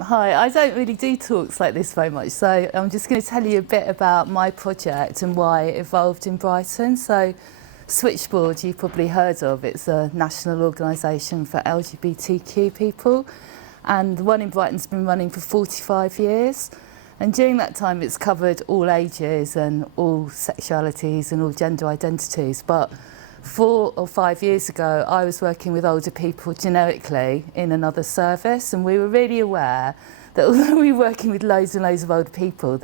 Hi, I don't really do talks like this very much, so I'm just going to tell you a bit about my project and why it evolved in Brighton. So Switchboard, you've probably heard of, it's a national organisation for LGBTQ people, and the one in Brighton's been running for 45 years. And during that time it's covered all ages and all sexualities and all gender identities. But 4 or 5 years ago, I was working with older people generically in another service, and we were really aware that although we were working with loads and loads of older people,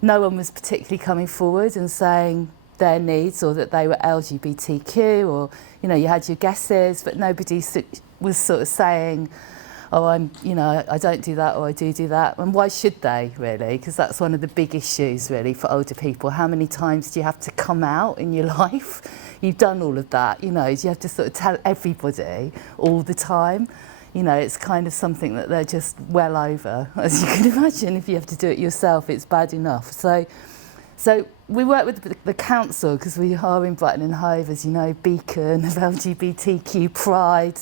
no one was particularly coming forward and saying their needs or that they were LGBTQ, or, you know, you had your guesses, but nobody was sort of saying, oh, I don't do that, or I do that. And why should they, really? Because that's one of the big issues, really, for older people. How many times do you have to come out in your life? You've done all of that, you know, do you have to sort of tell everybody all the time? You know, it's kind of something that they're just well over. As you can imagine, if you have to do it yourself, it's bad enough. So we work with the council, because we are in Brighton and Hove, as you know, beacon of LGBTQ pride,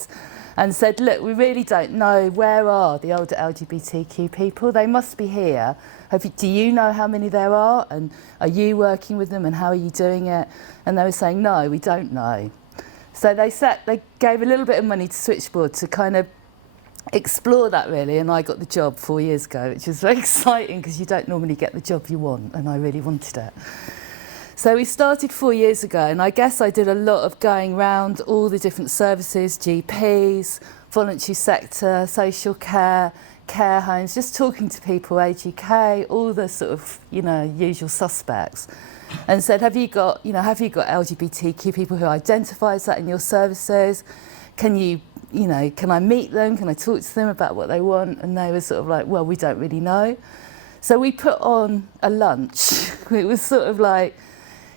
and said, look, we really don't know, where are the older LGBTQ people? They must be here. Do you know how many there are? And are you working with them, and how are you doing it? And they were saying, no, we don't know. So they gave a little bit of money to Switchboard to kind of explore that, really, and I got the job 4 years ago, which was very exciting because you don't normally get the job you want, and I really wanted it. So we started 4 years ago, and I guess I did a lot of going round all the different services, GPs, voluntary sector, social care, care homes, just talking to people, AGK, all the sort of, you know, usual suspects, and said, have you got LGBTQ people who identify as that in your services? Can I meet them? Can I talk to them about what they want? And they were sort of like, well, we don't really know. So we put on a lunch. It was sort of like,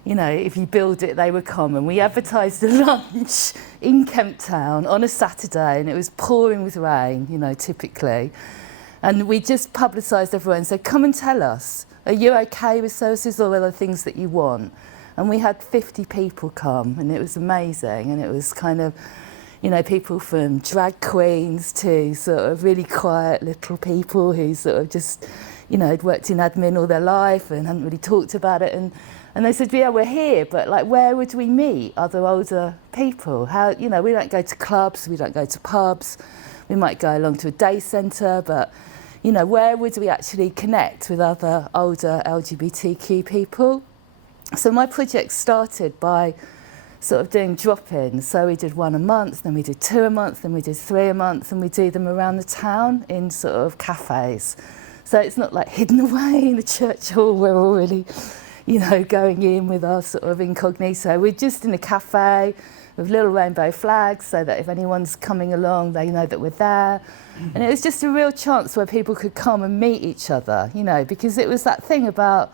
you know, if you build it, they would come. And we advertised a lunch in Kemp Town on a Saturday, and it was pouring with rain, you know, typically. And we just publicised everyone and said, come and tell us, are you okay with services, or are there things that you want? And we had 50 people come, and it was amazing. And it was kind of, you know, people from drag queens to sort of really quiet little people who sort of just, you know, had worked in admin all their life and hadn't really talked about it. And they said, yeah, we're here, but like, where would we meet other older people? How, you know, we don't go to clubs, we don't go to pubs, we might go along to a day centre, but, you know, where would we actually connect with other older LGBTQ people? So my project started by sort of doing drop-ins. So we did 1 a month, then we did 2 a month, then we did 3 a month, and we do them around the town in sort of cafes. So it's not like hidden away in the church hall where we're really, you know, going in with our sort of incognito. We're just in a cafe with little rainbow flags, so that if anyone's coming along, they know that we're there. And it was just a real chance where people could come and meet each other, you know, because it was that thing about,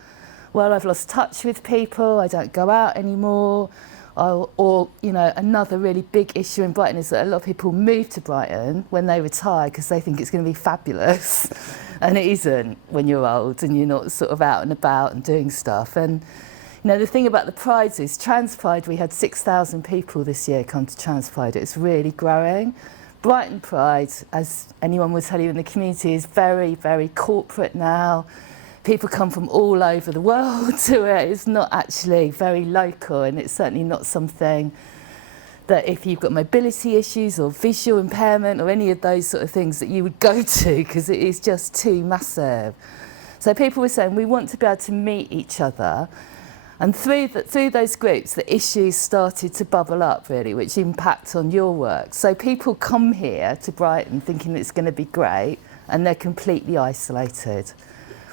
well, I've lost touch with people, I don't go out anymore. Or, you know, another really big issue in Brighton is that a lot of people move to Brighton when they retire because they think it's going to be fabulous. And it isn't when you're old and you're not sort of out and about and doing stuff. And, you know, the thing about the Prides is, Trans Pride, we had 6,000 people this year come to Trans Pride. It's really growing. Brighton Pride, as anyone will tell you in the community, is very, very corporate now. People come from all over the world to it. It's not actually very local, and it's certainly not something that if you've got mobility issues or visual impairment or any of those sort of things that you would go to, because it is just too massive. So people were saying, we want to be able to meet each other. And through those groups, the issues started to bubble up, really, which impact on your work. So people come here to Brighton thinking it's going to be great, and they're completely isolated.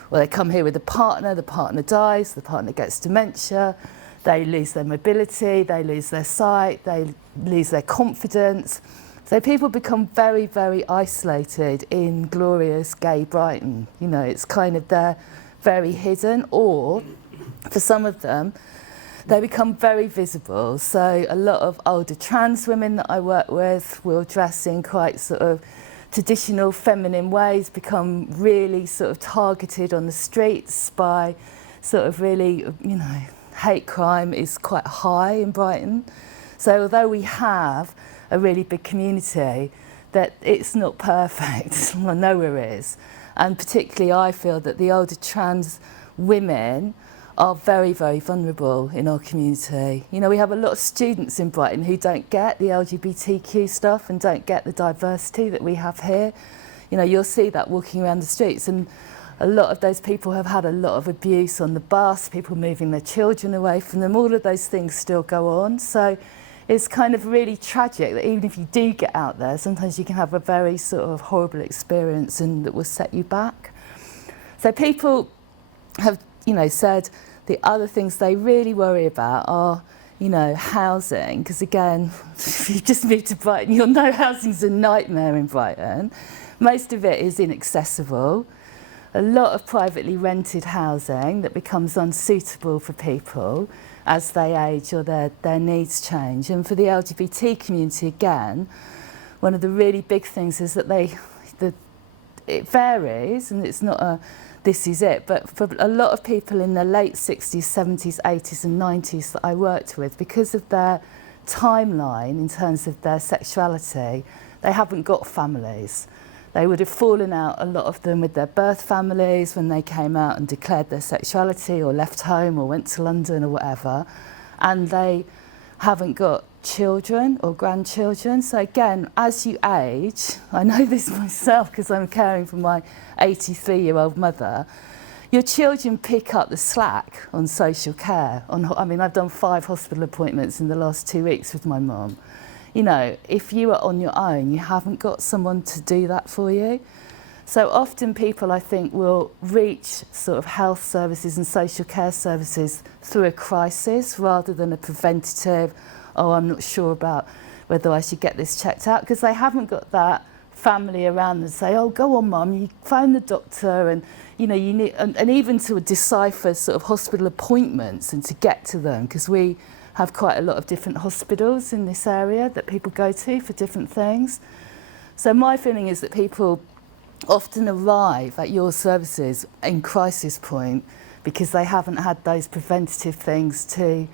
Well, they come here with a partner, the partner dies, the partner gets dementia, they lose their mobility, they lose their sight, they lose their confidence. So people become very, very isolated in glorious gay Brighton. You know, it's kind of they're very hidden, or for some of them, they become very visible. So a lot of older trans women that I work with will dress in quite sort of traditional feminine ways, become really sort of targeted on the streets by sort of really, you know, hate crime is quite high in Brighton. So although we have a really big community, that it's not perfect. Nowhere is. And particularly I feel that the older trans women are very, very vulnerable in our community. You know, we have a lot of students in Brighton who don't get the LGBTQ stuff and don't get the diversity that we have here. You know, you'll see that walking around the streets, and a lot of those people have had a lot of abuse on the bus, people moving their children away from them, all of those things still go on. So it's kind of really tragic that even if you do get out there, sometimes you can have a very sort of horrible experience and that will set you back. So people have, you know, said the other things they really worry about are, you know, housing, because again, if you just moved to Brighton, you'll know housing's a nightmare in Brighton. Most of it is inaccessible. A lot of privately rented housing that becomes unsuitable for people as they age or their needs change. And for the LGBT community, again, one of the really big things is that it varies, and it's not a this is it, but for a lot of people in their late 60s, 70s, 80s and 90s that I worked with, because of their timeline in terms of their sexuality, they haven't got families. They would have fallen out, a lot of them, with their birth families when they came out and declared their sexuality or left home or went to London or whatever, and they haven't got children or grandchildren. So again, as you age, I know this myself because I'm caring for my 83-year-old mother, your children pick up the slack on social care. I mean, I've done 5 hospital appointments in the last 2 weeks with my mum. You know, if you are on your own, you haven't got someone to do that for you. So often people, I think, will reach sort of health services and social care services through a crisis rather than a preventative, oh, I'm not sure about whether I should get this checked out, because they haven't got that family around and say, oh, go on, mum, you phone the doctor, and you know, you need, and even to decipher sort of hospital appointments and to get to them, because we have quite a lot of different hospitals in this area that people go to for different things. So my feeling is that people often arrive at your services in crisis point because they haven't had those preventative things to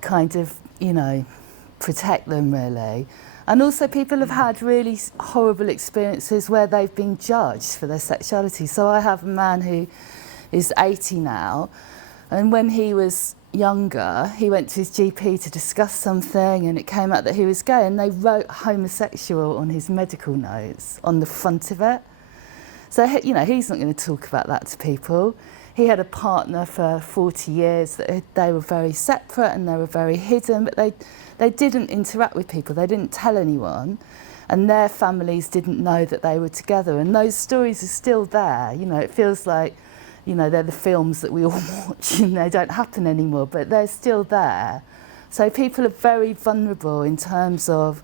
kind of, you know, protect them really. And also people have had really horrible experiences where they've been judged for their sexuality. So I have a man who is 80 now, and when he was younger, he went to his GP to discuss something and it came out that he was gay, and they wrote homosexual on his medical notes on the front of it. So, you know, he's not going to talk about that to people. He had a partner for 40 years. They were very separate and they were very hidden, but they didn't interact with people. They didn't tell anyone, and their families didn't know that they were together. And those stories are still there. You know, it feels like, you know, they're the films that we all watch and they don't happen anymore, but they're still there. So people are very vulnerable in terms of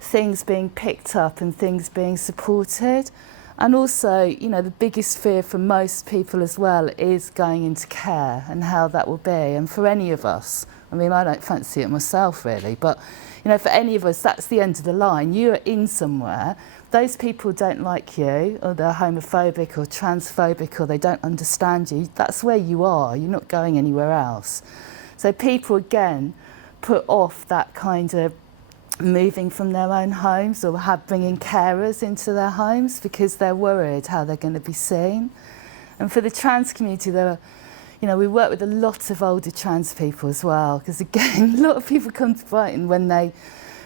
things being picked up and things being supported. And also, you know, the biggest fear for most people as well is going into care and how that will be. And for any of us, I mean, I don't fancy it myself really, but, you know, for any of us, that's the end of the line. You're in somewhere, those people don't like you, or they're homophobic or transphobic, or they don't understand you. That's where you are. You're not going anywhere else. So people, again, put off that kind of moving from their own homes or bringing carers into their homes because they're worried how they're going to be seen. And for the trans community, you know, we work with a lot of older trans people as well, because again, a lot of people come to Brighton when they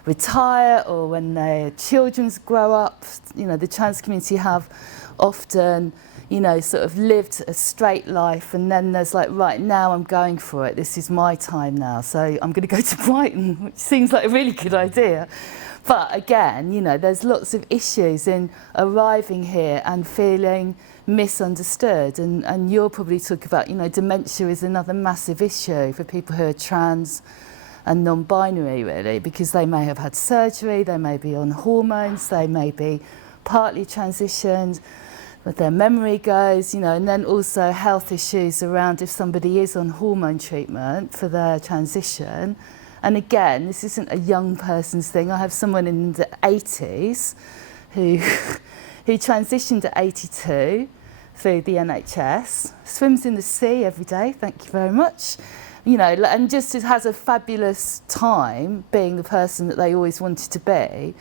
retire or when their children grow up. You know, the trans community have often, you know, sort of lived a straight life, and then there's like, right, now I'm going for it. This is my time now, so I'm going to go to Brighton, which seems like a really good idea. But again, you know, there's lots of issues in arriving here and feeling misunderstood, and you'll probably talk about, you know, dementia is another massive issue for people who are trans and non-binary really, because they may have had surgery, they may be on hormones, they may be partly transitioned, but their memory goes, you know, and then also health issues around if somebody is on hormone treatment for their transition. And again, this isn't a young person's thing. I have someone in the 80s who transitioned at 82 through the NHS, swims in the sea every day, thank you very much, you know, and just has a fabulous time being the person that they always wanted to be.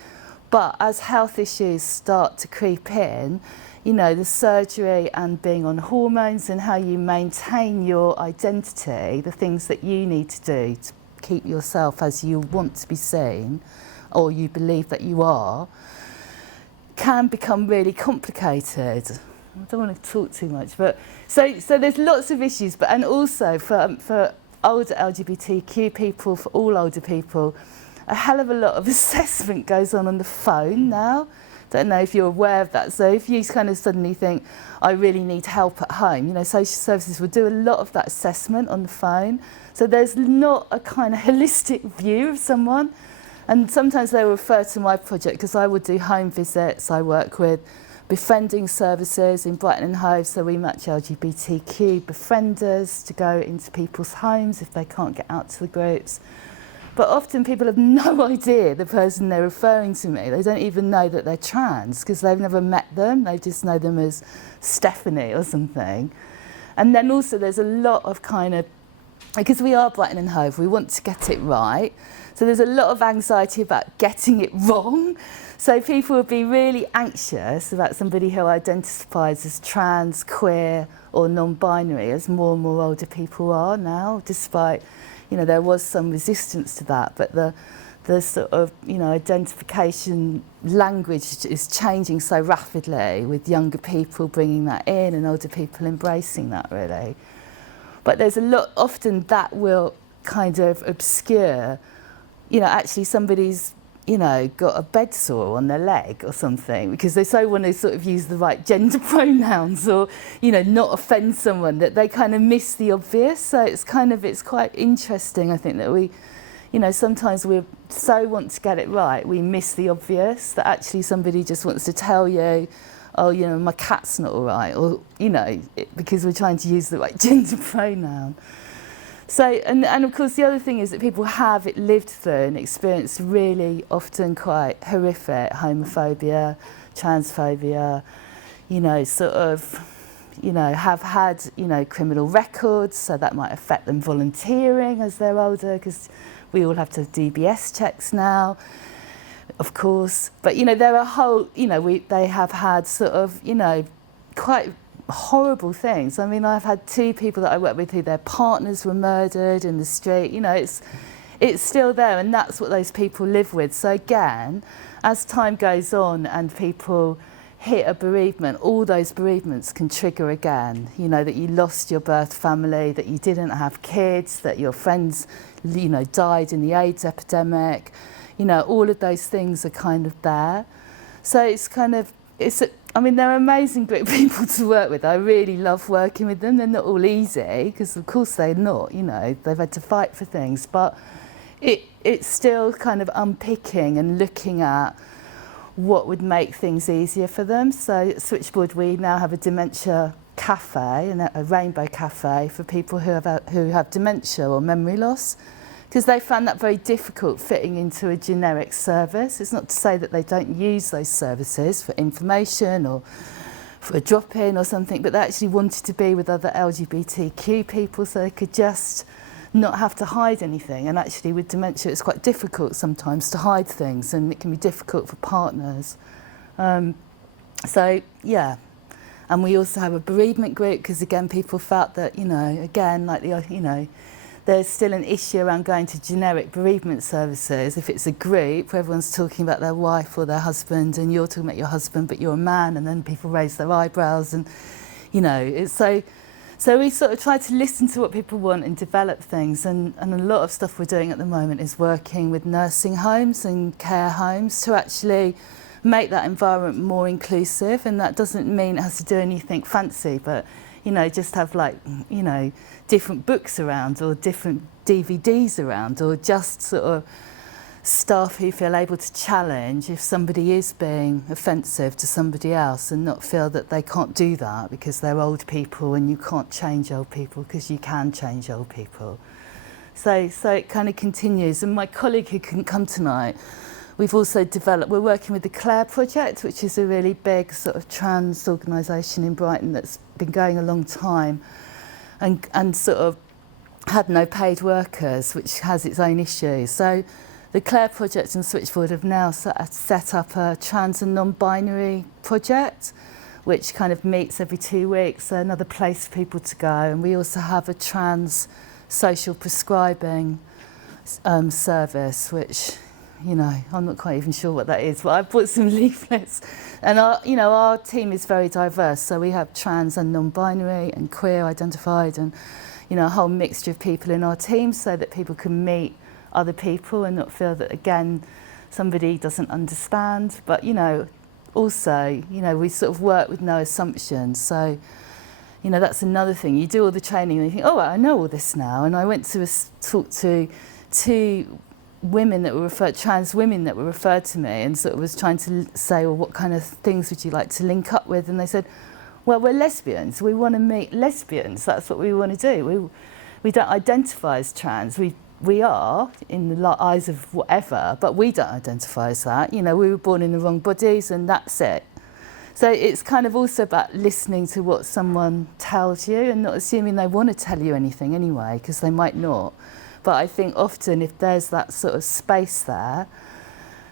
But as health issues start to creep in, you know, the surgery and being on hormones and how you maintain your identity, the things that you need to do to keep yourself as you want to be seen or you believe that you are, can become really complicated. I don't want to talk too much, but so there's lots of issues, but and also for older LGBTQ people, for all older people, a hell of a lot of assessment goes on the phone now. Don't know if you're aware of that. So if you kind of suddenly think, I really need help at home, you know, social services will do a lot of that assessment on the phone. So there's not a kind of holistic view of someone. And sometimes they refer to my project because I would do home visits. I work with befriending services in Brighton and Hove, so we match LGBTQ befrienders to go into people's homes if they can't get out to the groups. But often people have no idea the person they're referring to me. They don't even know that they're trans because they've never met them. They just know them as Stephanie or something. And then also there's a lot of kind of, because we are Brighton and Hove, we want to get it right. So there's a lot of anxiety about getting it wrong. So people would be really anxious about somebody who identifies as trans, queer or non-binary, as more and more older people are now, despite, you know, there was some resistance to that, but the sort of, you know, identification language is changing so rapidly with younger people bringing that in and older people embracing that really. But there's a lot, often that will kind of obscure, you know, actually somebody's, you know, got a bed sore on their leg or something because they so want to sort of use the right gender pronouns or, you know, not offend someone that they kind of miss the obvious. So it's quite interesting, I think, that we, you know, sometimes we so want to get it right, we miss the obvious, that actually somebody just wants to tell you, oh, you know, my cat's not all right, or, you know, because we're trying to use the right gender pronoun. So, and of course the other thing is that people have lived through and experienced really often quite horrific homophobia, transphobia, you know, sort of, you know, have had, you know, criminal records, so that might affect them volunteering as they're older, because we all have to have DBS checks now, of course. But, you know, there are whole, you know, they have had sort of, you know, quite horrible things. I mean, I've had 2 people that I work with who their partners were murdered in the street. You know, it's still there, and that's what those people live with. So again, as time goes on and people hit a bereavement, all those bereavements can trigger again. You know, that you lost your birth family, that you didn't have kids, that your friends, you know, died in the AIDS epidemic. You know, all of those things are kind of there. So it's kind of, I mean, they're an amazing group of people to work with. I really love working with them. They're not all easy, because of course they're not, you know, they've had to fight for things. But it's still kind of unpicking and looking at what would make things easier for them. So at Switchboard, we now have a dementia cafe, and a rainbow cafe for people who have dementia or memory loss, because they found that very difficult fitting into a generic service. It's not to say that they don't use those services for information or for a drop-in or something, but they actually wanted to be with other LGBTQ people so they could just not have to hide anything. And actually with dementia, it's quite difficult sometimes to hide things, and it can be difficult for partners. So, yeah. And we also have a bereavement group, because again, people felt that, you know, again, like the, you know, there's still an issue around going to generic bereavement services. If it's a group where everyone's talking about their wife or their husband, and you're talking about your husband, but you're a man, and then people raise their eyebrows, and, you know, it's so we sort of try to listen to what people want and develop things, and a lot of stuff we're doing at the moment is working with nursing homes and care homes to actually make that environment more inclusive. And that doesn't mean it has to do anything fancy, but, you know, just have, like, you know, different books around, or different DVDs around, or just sort of staff who feel able to challenge if somebody is being offensive to somebody else, and not feel that they can't do that because they're old people, and you can't change old people, because you can change old people. So it kind of continues. And my colleague who couldn't come tonight, we've also developed, we're working with the Clare Project, which is a really big sort of trans organisation in Brighton that's been going a long time, and sort of had no paid workers, which has its own issues. So the Clare project and Switchboard have now set up a trans and non-binary project, which kind of meets every 2 weeks, so another place for people to go. And we also have a trans social prescribing service, which, you know, I'm not quite even sure what that is, but I bought some leaflets. And our team is very diverse, so we have trans and non-binary and queer identified, and a whole mixture of people in our team, so that people can meet other people and not feel that, again, somebody doesn't understand. But also, we sort of work with no assumptions. So, that's another thing. You do all the training and you think, oh, I know all this now. And I went to talk to two women that were trans women that were referred to me, and sort of was trying to say, well, what kind of things would you like to link up with? And they said, well, we're lesbians. We want to meet lesbians. That's what we want to do. We don't identify as trans. We are, in the eyes of whatever, but we don't identify as that. We were born in the wrong bodies, and that's it. So it's kind of also about listening to what someone tells you and not assuming they want to tell you anything anyway, because they might not. But I think often if there's that sort of space there,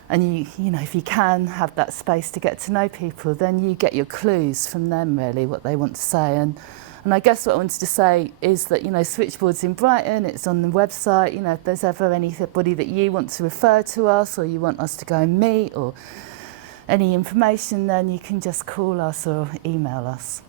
and if you can have that space to get to know people, then you get your clues from them, really, what they want to say. And I guess what I wanted to say is that, Switchboard's in Brighton, it's on the website. If there's ever anybody that you want to refer to us, or you want us to go and meet, or any information, then you can just call us or email us.